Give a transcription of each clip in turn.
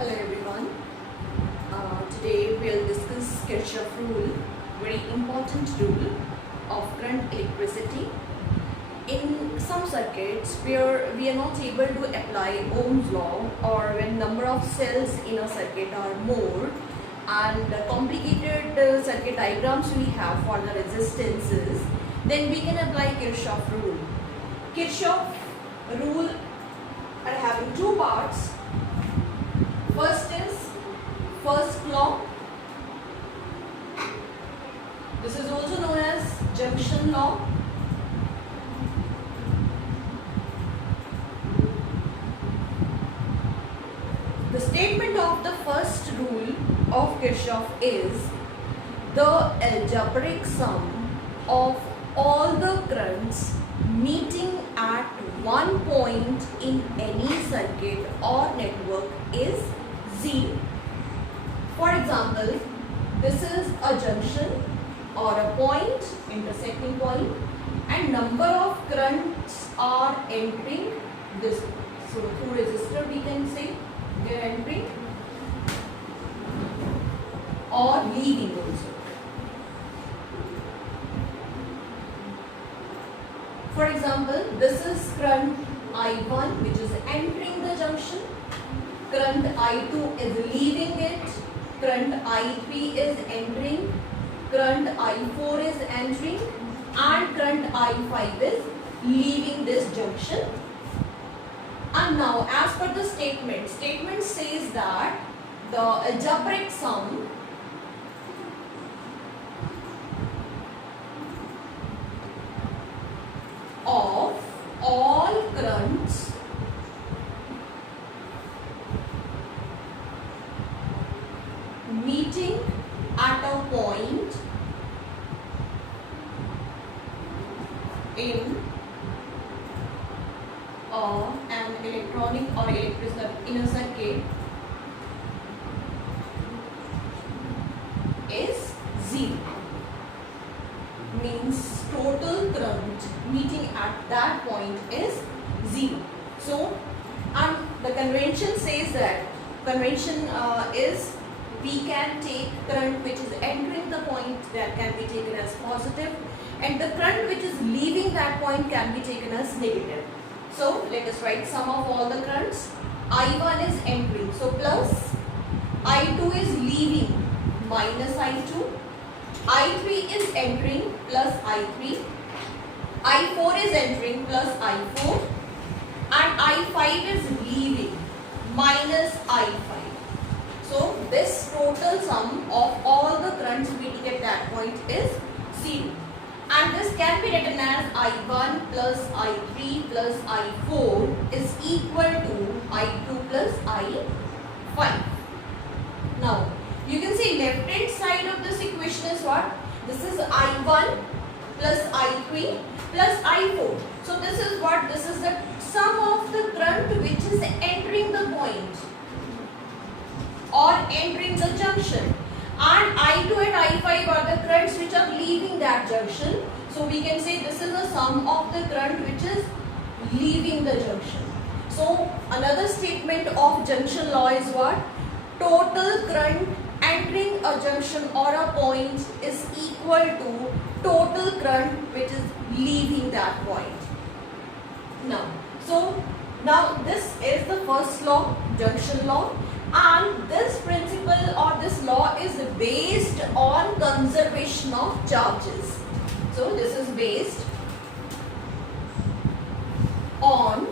Hello everyone. Today we'll discuss Kirchhoff rule, very important rule of current electricity. In some circuits where we are not able to apply Ohm's law, or when number of cells in a circuit are more and complicated circuit diagrams we have for the resistances, then we can apply Kirchhoff rule. Kirchhoff rule are having two parts. First is first law. This is also known as junction law. The statement of the first rule of Kirchhoff is the algebraic sum of all the currents meeting at one point in any circuit or network is 0. For example, this is a junction or a point, intersecting point, and number of currents are entering this. So through resistor we can say they are entering or leaving also. For example, this is current I1 which is entering the junction, current I2 is leaving it, current I3 is entering, current I4 is entering, and current I5 is leaving this junction. And now as per the statement says that the algebraic sum of all currents meeting at a point in an electronic or electric in a circuit is 0. Means total current meeting at that point is 0. So, and the convention says that is we can take current which is entering the point, that can be taken as positive, and the current which is leaving that point can be taken as negative. So let us write sum of all the currents. I1 is entering, so plus, I2 is leaving, minus I2, I3 is entering, plus I3, I4 is entering, plus I4, and I5 is leaving, minus I5. So this total sum of all the currents meeting at that point is 0. And this can be written as I1 plus I3 plus I4 is equal to I2 plus I5. Now, you can see left hand side of this equation is what? This is I1 plus I3 plus I4. So this is what? This is the sum of the current which is entering the point or entering the junction, and I2 and I5 are the currents which are leaving that junction. So we can say this is the sum of the current which is leaving the junction. So another statement of junction law is what? Total current entering a junction or a point is equal to total current which is leaving that point. Now this is the first law, junction law, and this principle or this law is based on conservation of charges. So this is based on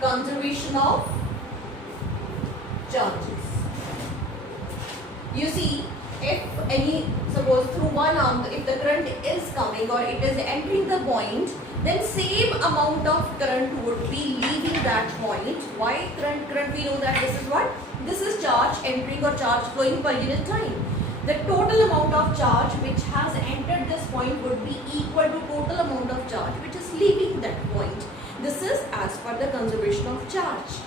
conservation of charges. You see, if suppose through one arm, if the current is coming or it is entering the point, then same amount of current would be leaving that point. Why current? We know that this is what? This is charge entering or charge flowing per unit time. The total amount of charge which has entered this point would be equal to total amount of charge which is leaving that point. This is as per the conservation of charge.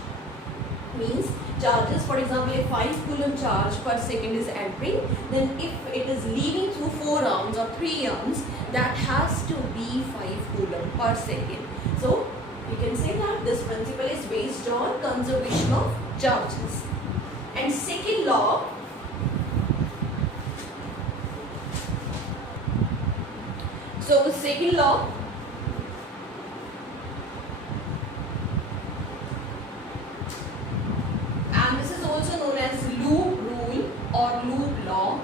Means charges, for example, if 5 coulomb charge per second is entering, then if it is leaving through 4 arms or 3 arms, that has to be 5 coulomb per second. So we can say that this principle is based or conservation of charges. And second law, so the second law, and this is also known as loop rule or loop law.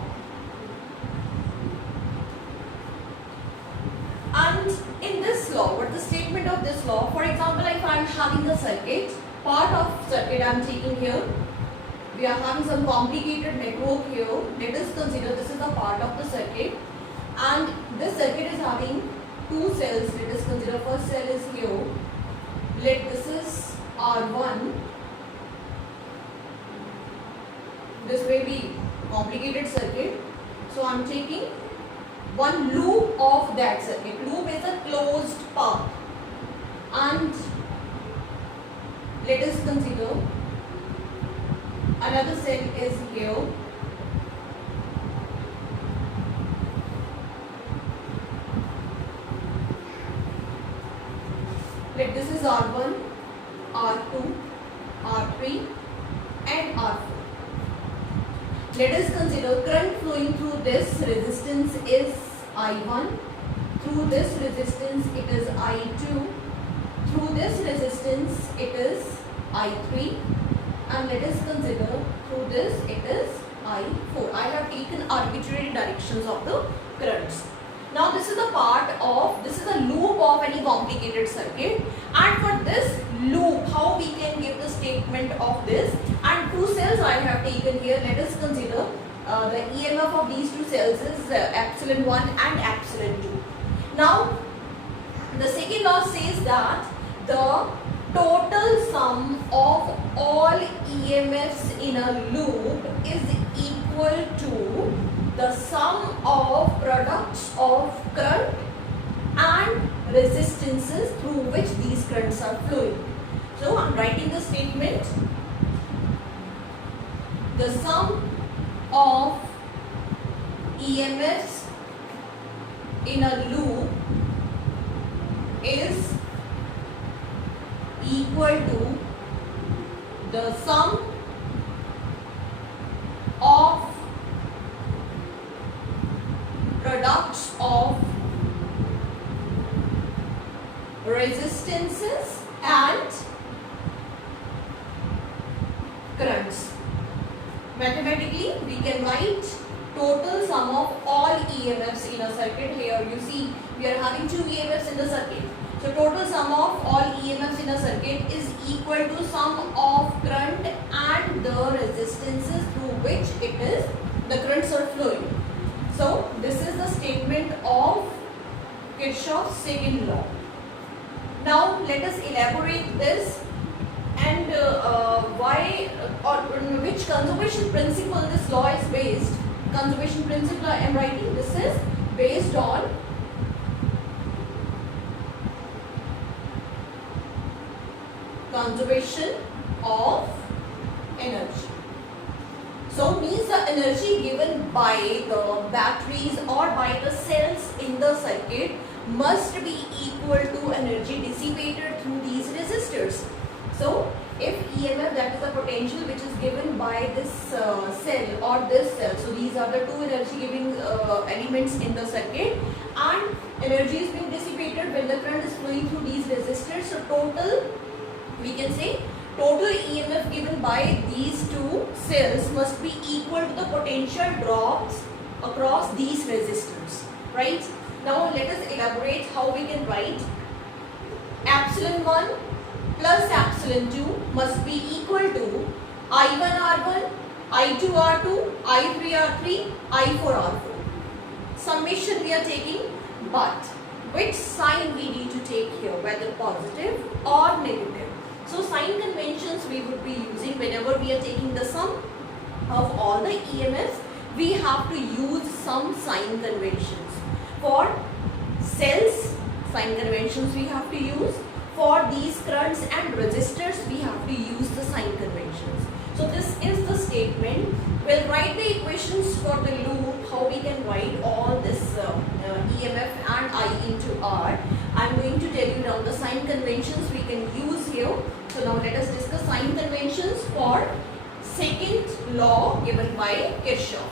And in this law, what is the statement of this law? For example, if I am having a circuit, part of circuit I am taking here, we are having some complicated network here. Let us consider this is a part of the circuit, and this circuit is having two cells. Let us consider first cell is here. Let this is R1. This may be complicated circuit. So I am taking one loop of that circuit. Loop is a closed path, and let us consider another cell is here. Let this is R1, R2, R3 and R4. Let us consider current flowing through this resistance is I1, through this resistance it is I2, through this resistance it is I3, and let us consider through this it is I4. I have taken arbitrary directions of the currents. Now this is a part of, this is a loop of any complicated circuit, and for this loop how we can give the statement of this, and two cells I have taken here. Let us consider the EMF of these two cells is epsilon 1 and epsilon 2. Now the second law says that the total sum of all EMFs in a loop is equal to the sum of products of current and resistances through which these currents are flowing. So I am writing the statement. The sum of EMFs in a loop is equal to the sum of products of resistances and currents. Mathematically, we can write total sum of all EMFs in a circuit. Here you see we are having two EMFs in the circuit. So total sum of all EMFs in a circuit is equal to sum of current and the resistances through which it is the currents are flowing. So this is the statement of Kirchhoff's second law. Now let us elaborate this and why or which conservation principle this law is based. Conservation principle I am writing, this is based on conservation of energy. So means the energy given by the batteries or by the cells in the circuit must be equal to energy dissipated through these resistors. So if EMF, that is the potential which is given by this cell or this cell, so these are the two energy giving elements in the circuit, and energy is being dissipated when the current is flowing through these resistors. So total, we can say total EMF given by these two cells must be equal to the potential drops across these resistors, right? Now let us elaborate how we can write. Epsilon 1 plus epsilon 2 must be equal to I1 R1, I2 R2, I3 R3, I4 R4. Summation we are taking, but which sign we need to take here, whether positive or negative. So sign conventions we would be using whenever we are taking the sum of all the EMFs. We have to use some sign conventions. For cells, sign conventions we have to use. For these currents and resistors, we have to use the sign conventions. So this is the statement. We'll write the equations for the loop, how we can write all this EMF and I into R. I'm going to tell you now the sign conventions we can use here So now let us discuss sign conventions for second law given by Kirchhoff.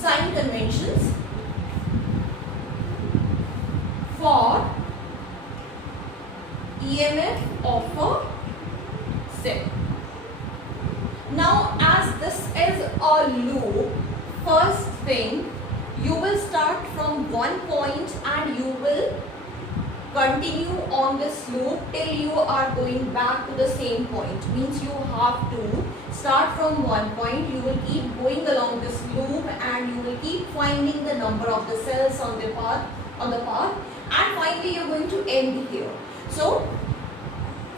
Sign conventions for EMF of a cell. Now as this is a loop, first thing you will start from one point and you will continue on this loop till you are going back to the same point. Means you have to start from one point, you will keep going along this loop and you will keep finding the number of the cells on the path and finally you are going to end here. So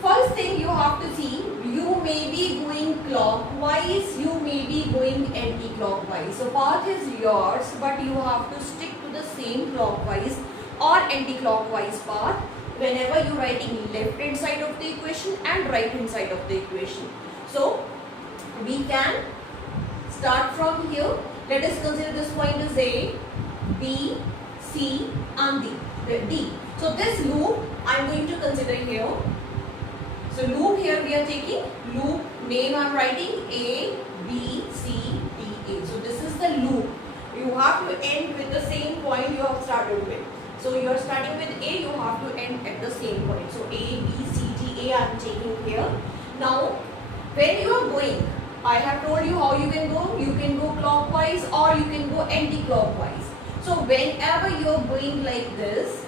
first thing you have to see, you may be going clockwise, you may be going anti-clockwise. So path is yours, but you have to stick to the same clockwise or anti-clockwise path whenever you are writing left hand side of the equation and right hand side of the equation. So we can start from here. Let us consider this point as A, B, C and D. So this loop I am going to consider here. So loop here we are taking, loop name I am writing A, B, C, D, A. So this is the loop. You have to end with the same point you have started with. So you are starting with A, you have to end at the same point. So A, B, C, D, A I am taking here. Now when you are going, I have told you how you can go. You can go clockwise or you can go anti-clockwise. So whenever you are going like this,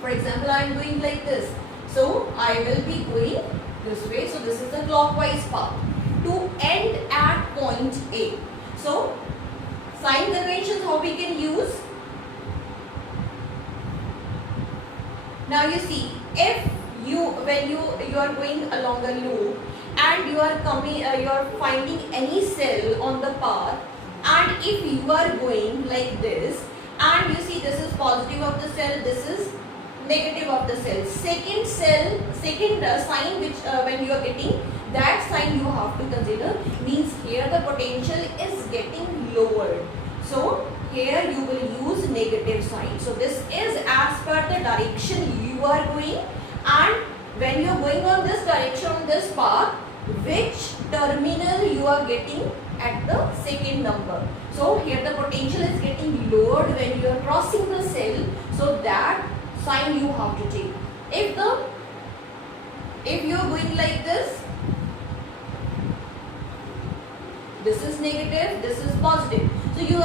for example I am going like this. So I will be going this way. So this is the clockwise path to end at point A. So sign conventions how we can use. Now you see, if when you are going along a loop and you are finding any cell on the path, and if you are going like this and you see this is positive of the cell, this is negative of the cell. Second sign which when you are getting that sign you have to consider, means here the potential is getting lowered. So here you will use negative sign. So this is as per the direction you are going, and when you are going on this direction on this path, which terminal you are getting at the second number. So here the potential is getting lowered when you are crossing the cell. So that sign you have to take. If you are going like this is negative, this is positive. So you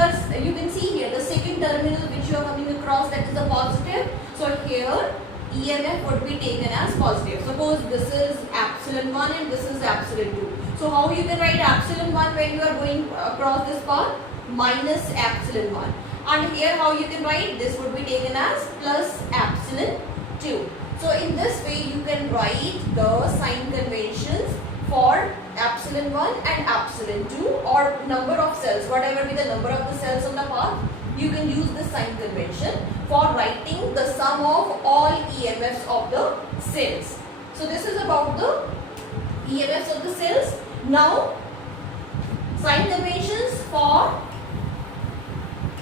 can see here the second terminal which you are coming across, that is a positive. So here EMF would be taken as positive. Suppose this is epsilon 1 and this is epsilon 2. So how you can write epsilon 1 when you are going across this path? Minus epsilon 1. And here how you can write? This would be taken as plus epsilon 2. So in this way you can write the sign conventions for epsilon 1 and epsilon 2, or number of cells, whatever be the number of the cells on the path, you can use this sign convention for writing the sum of all EMFs of the cells. So this is about the EMFs of the cells. Now sign conventions for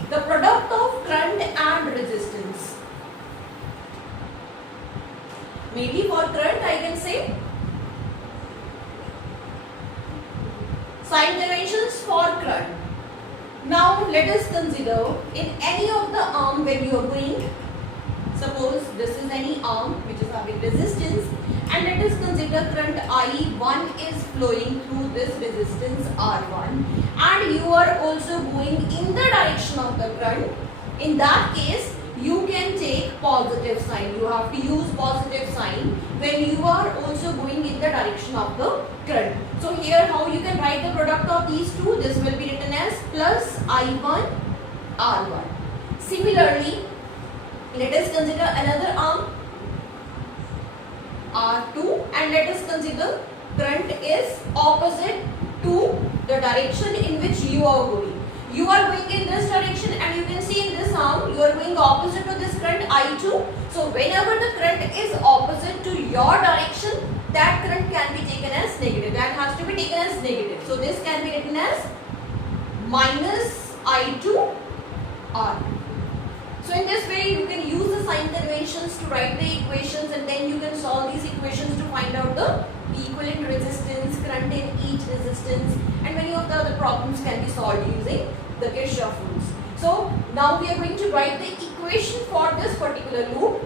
the product of current and resistance. Maybe for current I can say sign conventions for current. Now let us consider in any of the arm when you are going, suppose this is any arm which is having resistance, and let us consider current I1 is flowing through this resistance R1, and you are also going in the direction of the current. In that case you can take positive sign. You have to use positive sign when you are also going in the direction of the current. So here how you can write the product of these two? This will be written as plus I1 R1. Similarly, let us consider another arm R2, and let us consider current is opposite to the direction in which you are going. you are going in this direction, and you can see in this arm you are going opposite to this current I2. So whenever the current is opposite to your direction, that current can be taken as negative. That has to be taken as negative. So this can be written as minus I2 R. So in this way you can use the sign conventions to write the equations, and then you can solve these equations to find out the equivalent resistance, current in each resistance, and many of the other problems can be solved using the Kirchhoff rules. So now we are going to write the equation for this particular loop.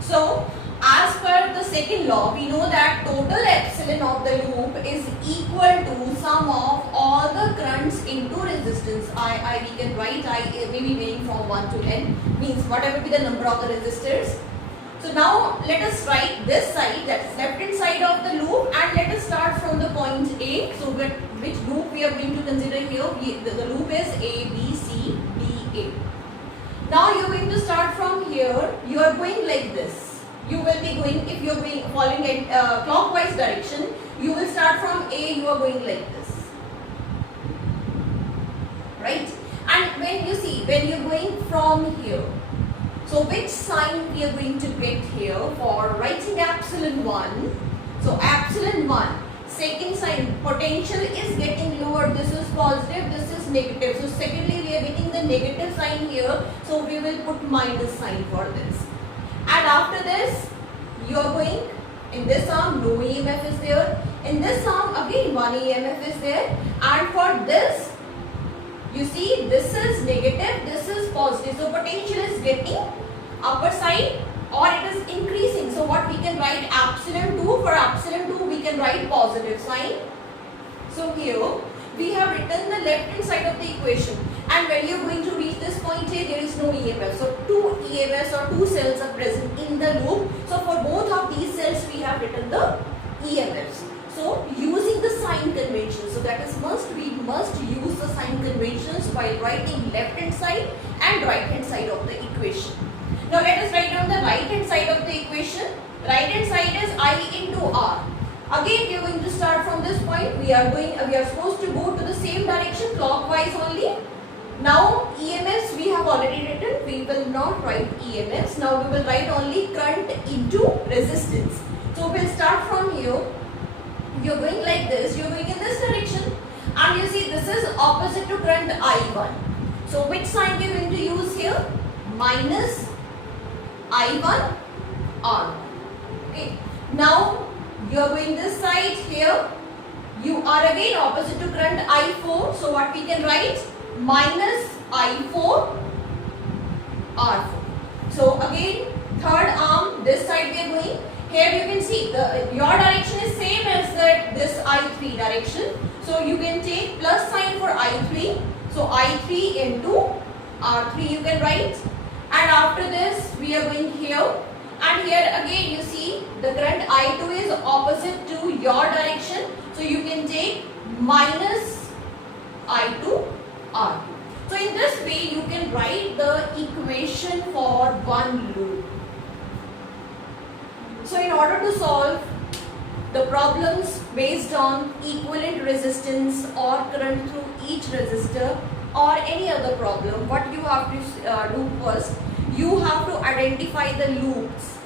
So as per the second law, we know that total epsilon of the loop is equal to sum of all the currents into resistance. We can write I may be varying from 1 to n, means whatever be the number of the resistors. So now let us write this side, that is left hand side of the loop, and let us start from the point A. So which loop we are going to consider here? The loop is A, B, C, D, A. Now you are going to start from here. You are going like this. You will be going, if you are going following in clockwise direction, you will start from A, you are going like this, right? And when you see, when you are going from here, so which sign we are going to get here for writing epsilon 1? So epsilon 1, second sign, potential is getting lower. This is positive, this is negative. So secondly we are getting the negative sign here, so we will put minus sign for this. And after this, you are going in this arm, no EMF is there. In this arm, again one EMF is there. And for this, you see, this is negative, this is positive. So potential is getting upper side, or it is increasing. So what we can write epsilon 2, for epsilon 2 we can write positive sign. So here we have written the left hand side of the equation, and when you are going to reach this point A, there is no EMF. So two EMFs or two cells are present in the loop. So for both of these cells we have written the EMFs. So using the sign convention, so that is we must use the sign conventions while writing left hand side and right hand side of the equation. Now let us write down the right hand side of the equation. Right hand side is I into R. Again we are going to start from this point. We are supposed to go to the same direction, clockwise only. Now EMFs we have already written. We will not write EMFs. Now we will write only current into resistance. So we will start from here. You are going like this. You are going in this direction, and you see this is opposite to current I1. So which sign we are going to use here? Minus I1 R. Okay. Now you are going this side here. You are again opposite to current I4. So what we can write? Minus I4 R4. So again, third arm, this side we are going. Here you can see your direction is same as this I3 direction. So you can take plus sign for I3. So I3 into R3 you can write. And after this we are going here. And here again you see the current I2 is opposite to your direction. So you can take minus I2 R2. So in this way you can write the equation for one loop. So in order to solve the problems based on equivalent resistance or current through each resistor or any other problem, what you have to do first, you have to identify the loops.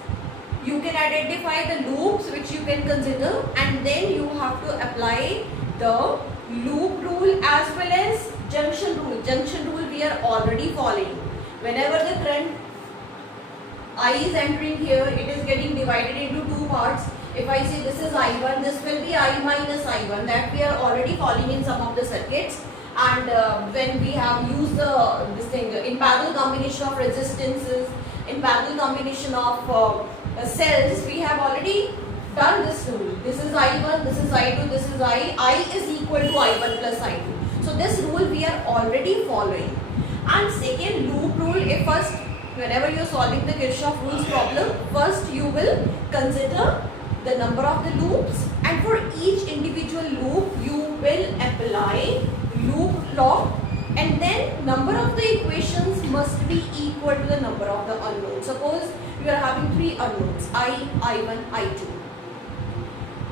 You can identify the loops which you can consider, and then you have to apply the loop rule as well as junction rule. Junction rule we are already following. Whenever the current I is entering here, it is getting divided into two parts. If I say this is I1, this will be I minus I1. That we are already following in some of the circuits. And when we have used this thing in parallel combination of resistances, in parallel combination of cells, we have already done this rule. This is I1, this is I2, this is I is equal to I1 plus I2. So this rule we are already following. And second loop rule, if first, whenever you are solving the Kirchhoff rules problem, first you will consider the number of the loops, and for each individual loop you will apply loop law and then number of the equations must be equal to the number of the unknowns. Suppose you are having three unknowns, I1, I2.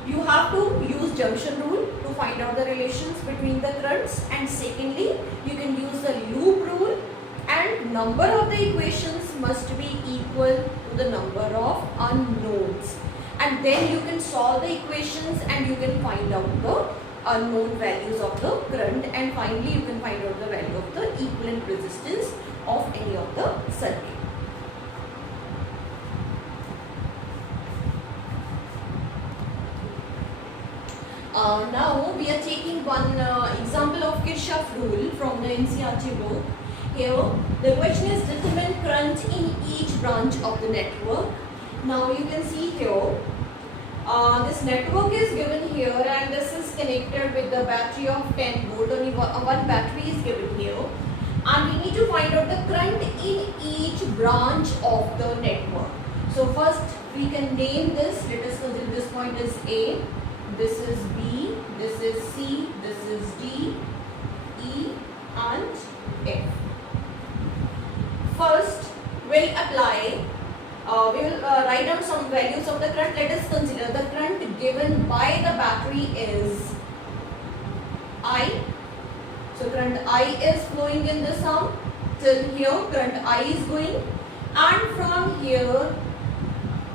You have to use junction rule to find out the relations between the currents, and secondly you can use the loop rule, and number of the equations must be equal to the number of unknowns, and then you can solve the equations and you can find out the unknown values of the current, and finally you can find out the value of the equivalent resistance of any of the circuit. Now we are taking one example of Kirchhoff rule from the NCERT book. Here the question is determine current in each branch of the network. Now you can see here this network is given here, and this is connected with the battery of 10 volt. Only one battery is given here, and we need to find out the current in each branch of the network. So first we can name this. Let us consider this point is A, this is B, this is C, this is D, E and F. First we'll apply we will write down some values of the current. Let us consider the current given by the battery is I. So current I is flowing in this arm till here, current I is going, and from here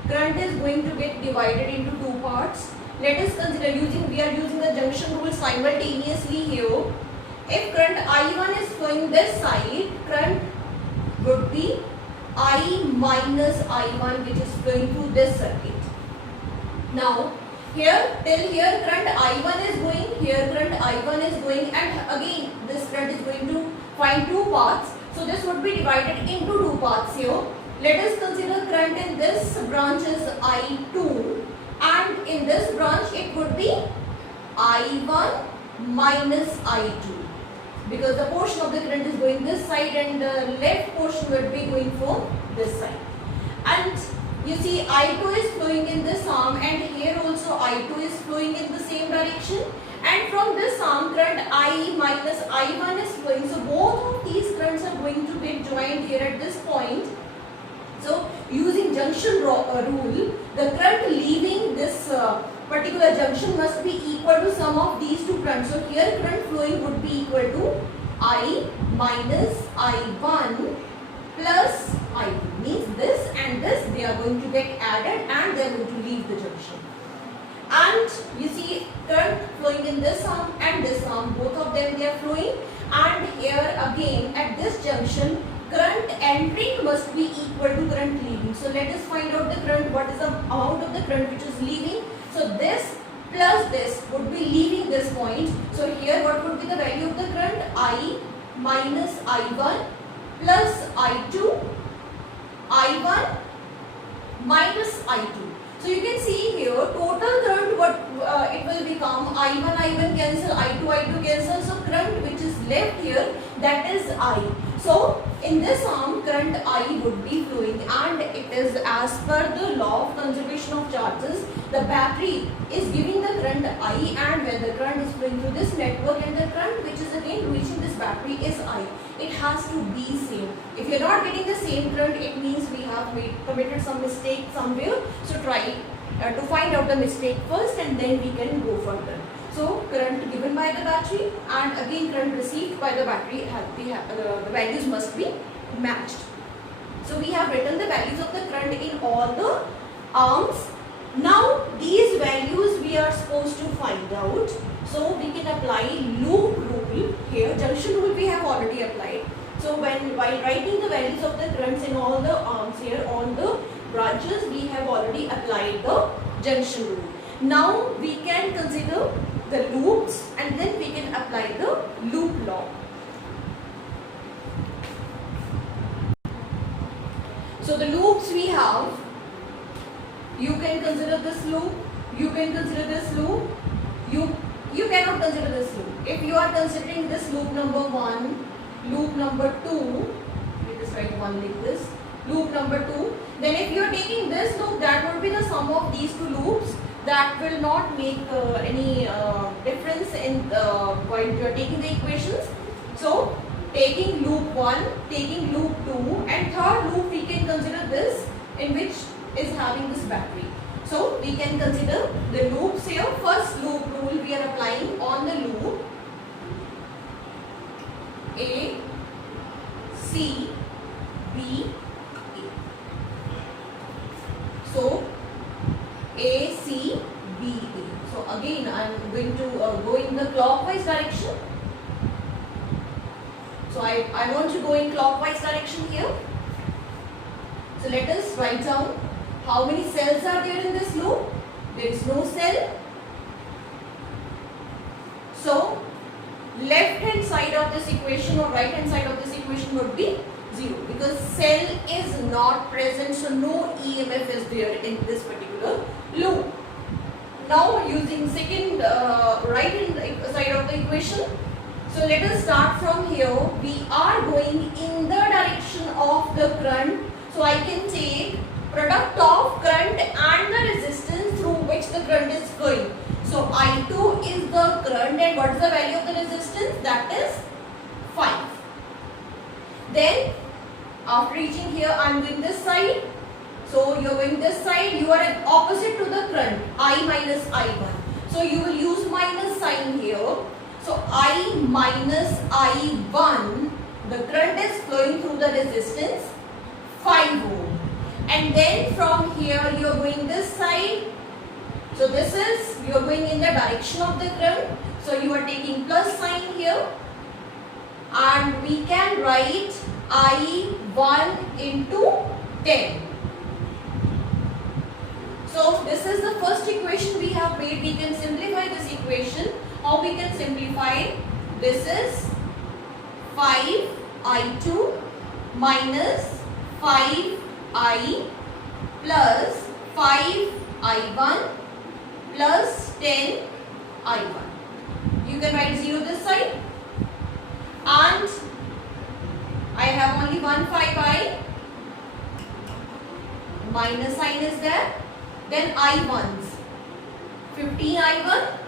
current is going to get divided into two parts. Let us consider we are using the junction rule simultaneously here. If current I1 is flowing this side, current would be I minus I1, which is flowing through this circuit. Now here till here current I1 is going, here current I1 is going, and again this current is going to find two paths. So this would be divided into two parts here. Let us consider current in this branch is I2, and in this branch it would be I1 minus I2. Because the portion of the current is going this side and the left portion will be going from this side. And you see I2 is flowing in this arm, and here also I2 is flowing in the same direction, and from this arm current I minus I1 is flowing. So both of these currents are going to get joined here at this point. So using junction rule, the current leaving this particular junction must be equal to sum of these two currents. So here current flowing would be equal to I minus I1 plus I2. Means this and this, they are going to get added and they are going to leave the junction. And you see current flowing in this arm and this arm, both of them they are flowing, and here again at this junction current entering must be equal to current leaving. So let us find out the current, what is the amount of the current which is leaving. So this plus this would be leaving this point. So here what would be the value of the current? I minus I1 plus I2, I1 minus I2. So you can see here total current what it will become, I1 cancel, I2 cancel. So current which is left here, that is I. So in this arm current I would be flowing, and it is as per the law of conservation of charges. The battery is giving the current I, and when the current is flowing through this network and the current which is again reaching this battery is I. It has to be same. If you are not getting the same current, it means we have committed some mistake somewhere. So try to find out the mistake first and then we can go further. So current given by the battery and again current received by the battery, the values must be matched. So we have written the values of the current in all the arms. Now these values we are supposed to find out. So we can apply loop rule here. Junction rule we have already applied. So while writing the values of the currents in all the arms here on the branches, we have already applied the junction rule. Now we can consider the loops and then we can apply the loop law. So the loops we have, you can consider this loop, you can consider this loop, you cannot consider this loop. If you are considering this loop number 1, loop number 2, let us write one like this, loop number 2, then if you are taking this loop, that would be the sum of these two loops. That will not make any difference in while you are taking the equations. So taking loop 1, taking loop 2, and third loop we can consider this in which is having this battery. So we can consider the loops here. First loop rule we are applying on the loop A, C, B, A. So A, C, B, A. So again I am going to go in the clockwise direction. So I want to go in clockwise direction here. So let us write down how many cells are there in this loop. There is no cell. So left hand side of this equation or right hand side of this equation would be 0 because cell is not present, so no EMF is there in this particular loop. Now using second right hand side of the equation, so let us start from here. We are going in the direction of the current, so I can take product of current and the resistance through which the current is flowing. So I2 is the current, and what is the value of the resistance? That is 5. Then after reaching here, I am going this side. So you are going this side, you are opposite to the current, I minus I1. So you will use minus sign here. So I minus I1, the current is flowing through the resistance 5 ohm. And then from here you are going this side. So this is, you are going in the direction of the current. So you are taking plus sign here. And we can write I1 into 10. So this is the first equation we have made. We can simplify this equation. How we can simplify? This is 5I2 minus 5I plus 5I1 plus 10I1. You can write 0 this side. And I have only one 5I. Minus sign is there. Then I1s. 15I1.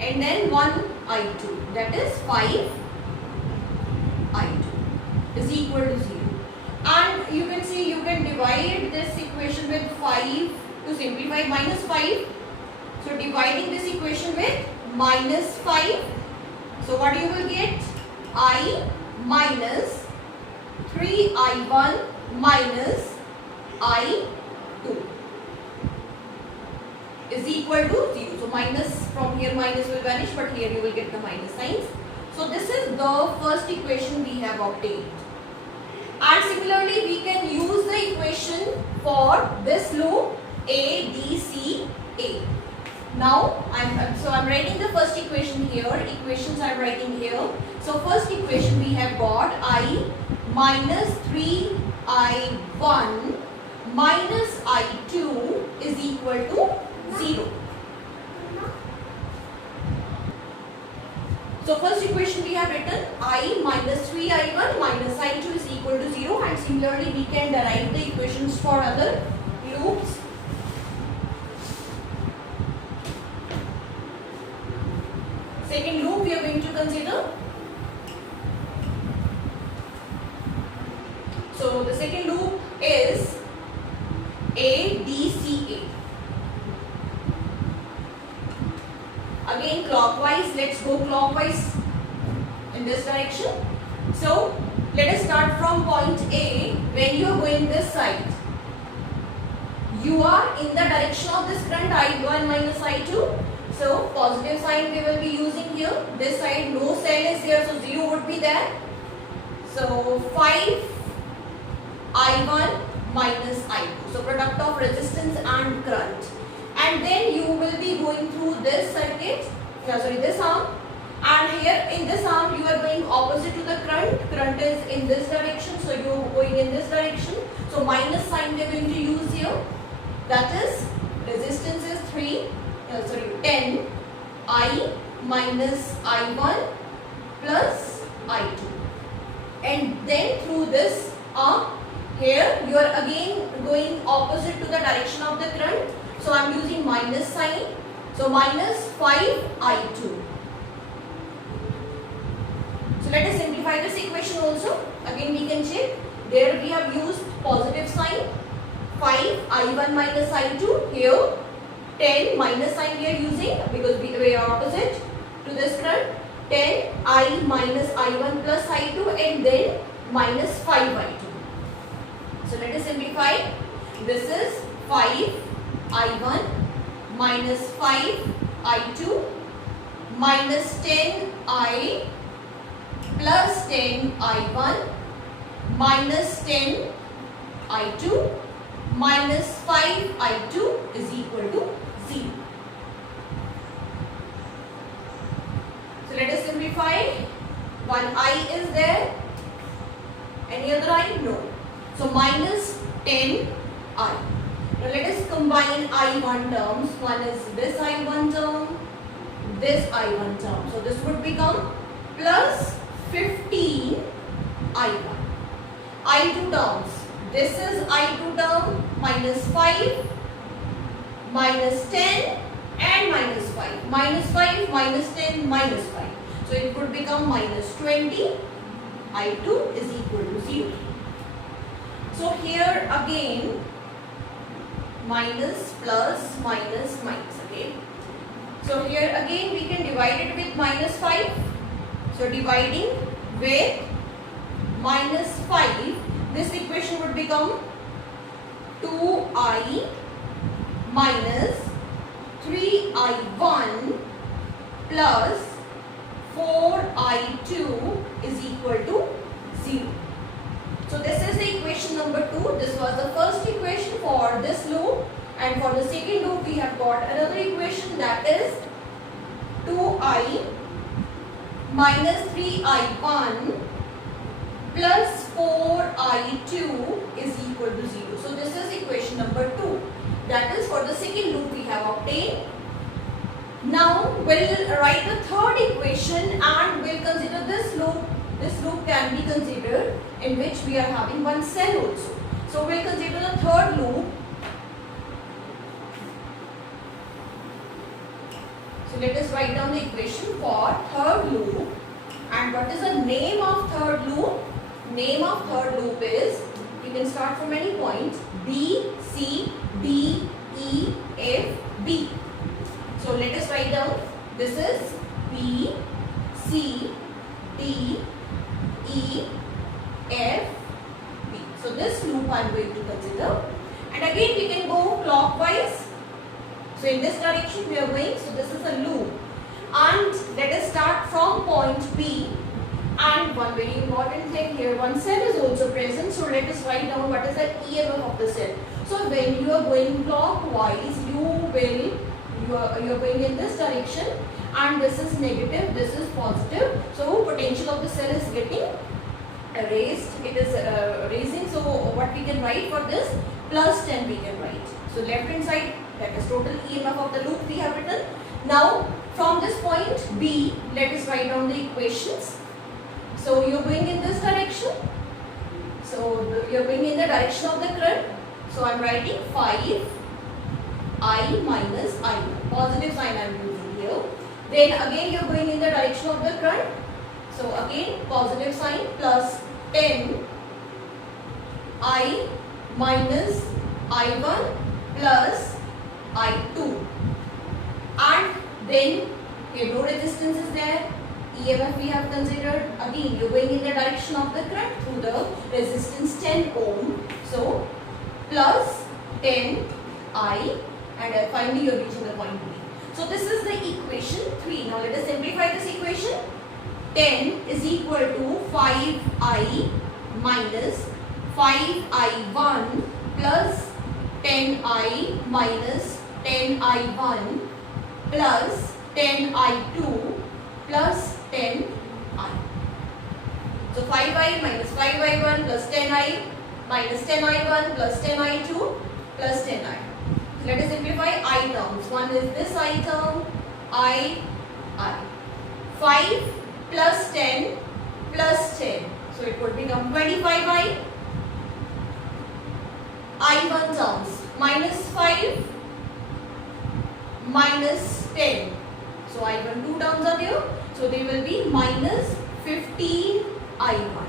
And then 1 I2, that is 5 I2 is equal to 0. And you can see you can divide this equation with 5 to simplify minus 5. So dividing this equation with minus 5. So what you will get? I minus 3I1 minus I2 is equal to 0. So minus, from here minus will vanish, but here you will get the minus signs. So this is the first equation we have obtained. And similarly we can use the equation for this loop A, B, C, A. Now I'm writing the first equation here. Equations I'm writing here. So first equation we have got I minus 3I1 minus I2 is equal to 0. So first equation we have written I minus 3I1 minus I2 is equal to 0, and similarly we can derive the equations for other loops. Second loop we are going to consider. So the second loop is ADCA. Again clockwise, let's go clockwise in this direction. So let us start from point A. When you are going this side, you are in the direction of this current I1 minus I2. So positive sign we will be using here. This side no cell is here, so 0 would be there. So 5 I1 minus I2. So product of resistance and current. And then you will be going through this circuit, this arm, and here in this arm you are going opposite to the current. Current is in this direction, so you are going in this direction. So minus sign we are going to use here. That is, resistance is 10 I minus I1 plus I2. And then through this arm, here you are again going opposite to the direction of the current. So I am using minus sign. So minus 5 I2 let us simplify this equation also. Again we can check. There we have used positive sign. 5i1 minus i2. Here 10 minus sign we are using because we are opposite to this current. 10i minus i1 plus i2 and then minus 5i2. So let us simplify. This is 5i1 minus 5i2 minus 10i plus 10i1 minus 10i2 minus 5i2 is equal to 0. So let us simplify. One I is there. Any other I? No. So minus 10i. Now let us combine I1 terms. One is this I1 term, this I1 term. So this would become plus 15 I1. I2 terms. This is I2 term minus 5, minus 10 and minus 5. Minus 5, minus 10, minus 5. So it would become minus 20. I2 is equal to 0. So here again minus plus minus minus again. So here again we can divide it with minus 5. So dividing with minus 5, this equation would become 2i minus 3i1 plus 4i2 is equal to 0. So this is the equation number 2. This was the first equation for this loop, and for the second loop we have got another equation, that is 2i minus 3i1 plus 4i2 is equal to 0. So this is equation number 2. That is for the second loop we have obtained. Now we'll write the third equation and we'll consider this loop. This loop can be considered in which we are having one cell also. So we'll consider the third loop. So let us write down the equation for third loop. And what is the name of third loop? Name of third loop is, you can start from any point, B, C, D, E, F, B. So let us write down. This is B, C, D, E, F, B. So this loop I am going to consider. And again we can go clockwise. So in this direction we are going. So this is a loop. And let us start from point B. And one very important thing here, one cell is also present. So let us write down what is the EMF of the cell. So when you are going clockwise, you are going in this direction, and this is negative, this is positive. So potential of the cell is getting raised. It is raising. So what we can write for this? Plus 10 we can write. So left hand side, that is total EMF of the loop we have written. Now from this point B, let us write down the equations. So you are going in this direction. So you are going in the direction of the current. So I am writing 5 I minus I1. Positive sign I am using here. Then again you are going in the direction of the current. So again positive sign plus 10 I minus I1 plus I2. And then here no resistance is there. EMF we have considered. Again you are going in the direction of the current through the resistance 10 ohm. So plus 10 I, and finally you are reaching the point B. So this is the equation 3. Now let us simplify this equation. 10 is equal to 5I minus 5I1 plus 10I minus 10I1 plus 10I2 plus 10I. So 5I minus 5I1 plus 10I minus 10I1 plus 10I2 plus 10I. Let us simplify I terms. One is this I term, I. 5 plus 10 plus 10. So it would become 25I. I1 terms, minus 5 minus 10. So I1 two terms are there. So they will be minus 15I1,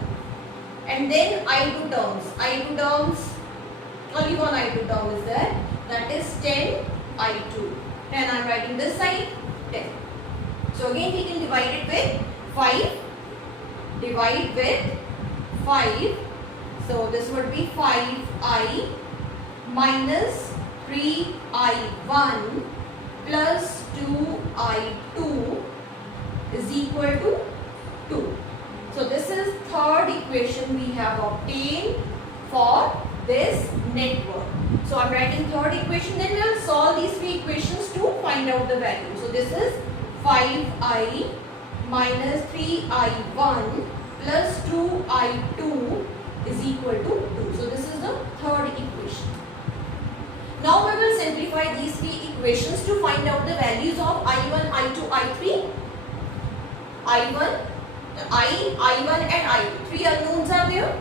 and then I2 terms, only one I2 term is there, that is 10I2. 10 I am writing this side, 10. So again we can divide it with 5, divide with 5, so this would be 5I minus 3I1 plus 2I2 is equal to 2. So this is third equation we have obtained for this network. So I am writing third equation, then we will solve these three equations to find out the value. So this is 5I minus 3I1 plus 2I2 is equal to 2. So this is the third equation. Now we will simplify these three equations to find out the values of I1, I2, I3. I1 and I2. Three unknowns are there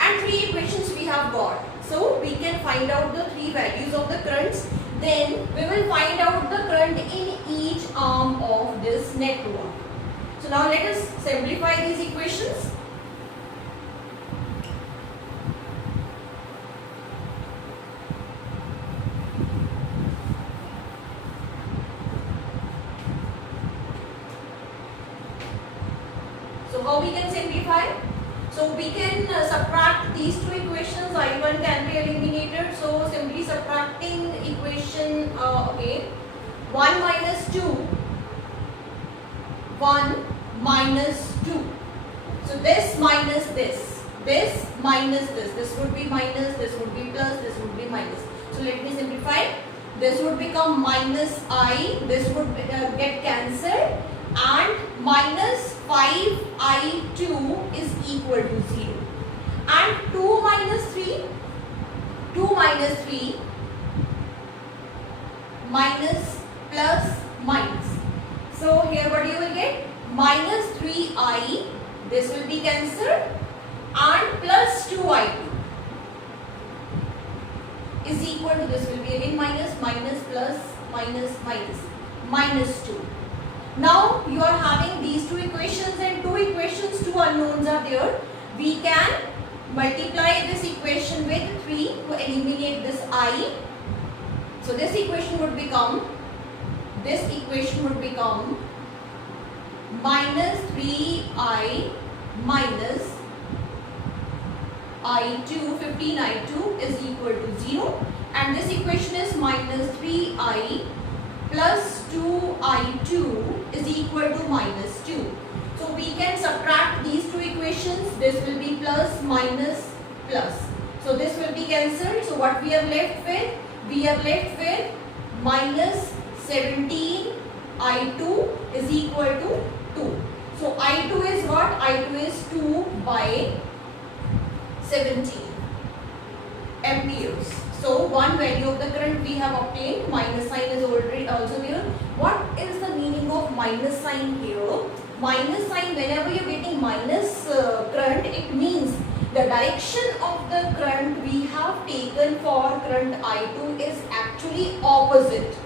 and three equations we have got. So we can find out the three values of the currents. Then we will find out the current in each arm of this network. So now let us simplify these equations. So how we can simplify? So we can subtract these two equations. I1 can be eliminated. So simply subtracting equation 1 minus 2, 1 minus 2. So this minus this minus this would be minus, this would be plus, this would be minus. So let me simplify. This would become minus I, this would get cancelled, and minus 5I2 is equal to 0. And 2 minus 3 minus plus minus. So here what you will get? Minus 3I, this will be cancelled, and plus 2I2 is equal to, this will be again minus, minus, plus, minus, minus, minus 2. Now you are having these two equations and two equations, two unknowns are there. We can multiply this equation with 3 to eliminate this I. So this equation would become minus 3I minus I2, 15I2 is equal to 0, and this equation is minus 3I plus 2I2 is equal to minus 2. So we can subtract these two equations. This will be plus, minus, plus. So this will be cancelled. So what we are left with? We are left with minus 17I2 is equal to 2. So I2 is what? I2 is 2 by 17 amperes. So one value of the current we have obtained. Minus sign is already also there. What is the meaning of minus sign here? Minus sign, whenever you are getting minus current, it means the direction of the current we have taken for current I2 is actually opposite.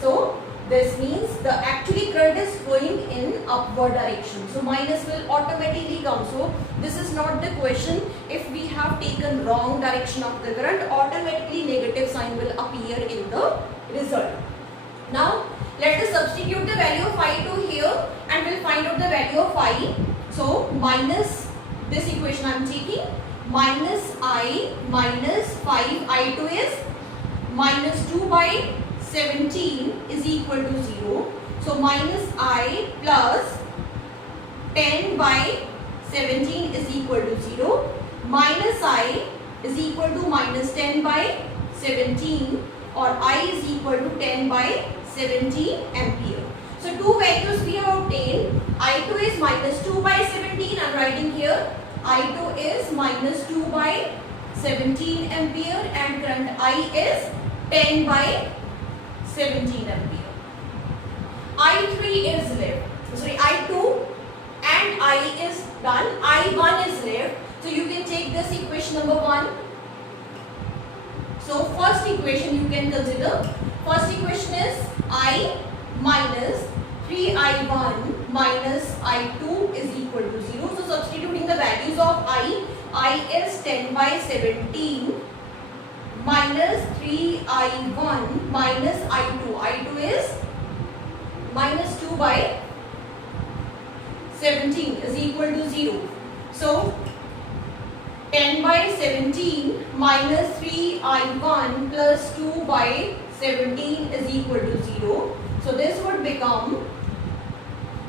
So this means the actually current is flowing in upward direction. So minus will automatically come. So this is not the question. If we have taken wrong direction of the current, automatically negative sign will appear in the result. Now let us substitute the value of I2 here and we'll find out the value of I. So minus this equation I am taking, minus I minus 5I2 is minus 2 by 17 is equal to 0. So minus I plus 10 by 17 is equal to 0. Minus I is equal to minus 10 by 17, or I is equal to 10 by 17 ampere. So two values we have obtained. I2 is minus 2 by 17. I am writing here. I2 is minus 2 by 17 ampere and current I is 10 by 17 ampere. I3 is left. Sorry, I2 and I is done. I1 is left. So you can take this equation number 1. So first equation you can consider. First equation is I minus 3I1 minus I2 is equal to 0. So substituting the values of I is 10 by 17 minus 3I1 minus I2. I2 is minus 2 by 17 is equal to 0. So 10 by 17 minus 3I1 plus 2 by 17 is equal to 0. So this would become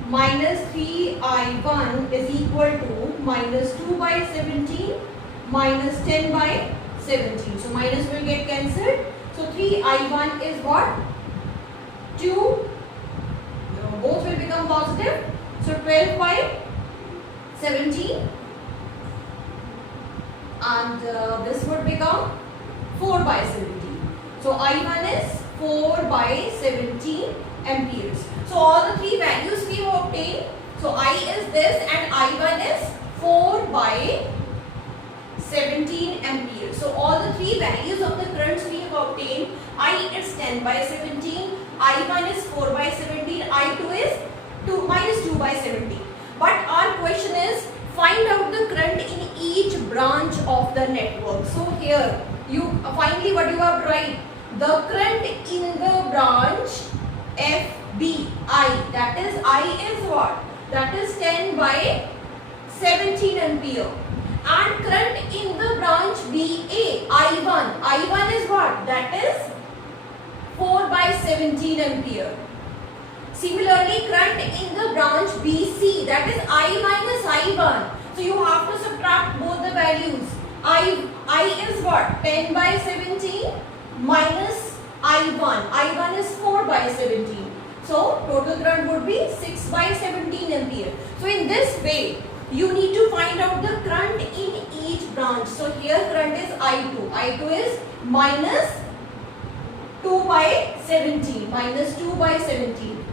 minus 3I1 is equal to minus 2 by 17 minus 10 by 17. So minus will get cancelled. So 3I1 is what? 2. Both will become positive. So 12 by 17 and this would become 4 by 17. So I1 is 4 by 17 amperes. So all the three values we have obtained. So I is this and I1 is 4 by 17 amperes. So all the three values of the currents we have obtained. I is 10 by 17, I1 is 4 by 17, I2 is minus 2 by 17. But our question is find out the current in each branch of the network. So here you finally what you have to write, the current in the branch FBI, that is I is what? That is 10 by 17 ampere. And current in the branch BA, I1 is what? That is 4 by 17 ampere. Similarly, current in the branch BC, that is I minus I1. So you have to subtract both the values. I is what? 10 by 17 minus I1. I1 is 4 by 17. So total current would be 6 by 17 ampere. So in this way, you need to find out the current in each branch. So here current is I2. I2 is minus 2 by 17. Minus 2 by 17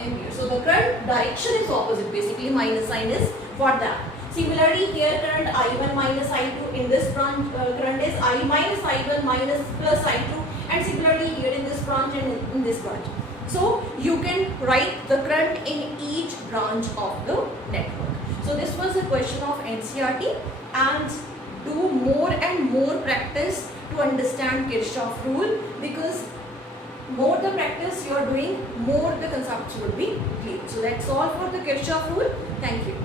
ampere. So the current direction is opposite. Basically minus sign is for that. Similarly here current I1 minus I2, in this branch current is I minus I1 minus plus I2, and similarly here in this branch and in this branch. So you can write the current in each branch of the network. So this was a question of NCERT, and do more and more practice to understand Kirchhoff rule, because more the practice you are doing, more the concepts will be clear. So that's all for the Kirchhoff rule. Thank you.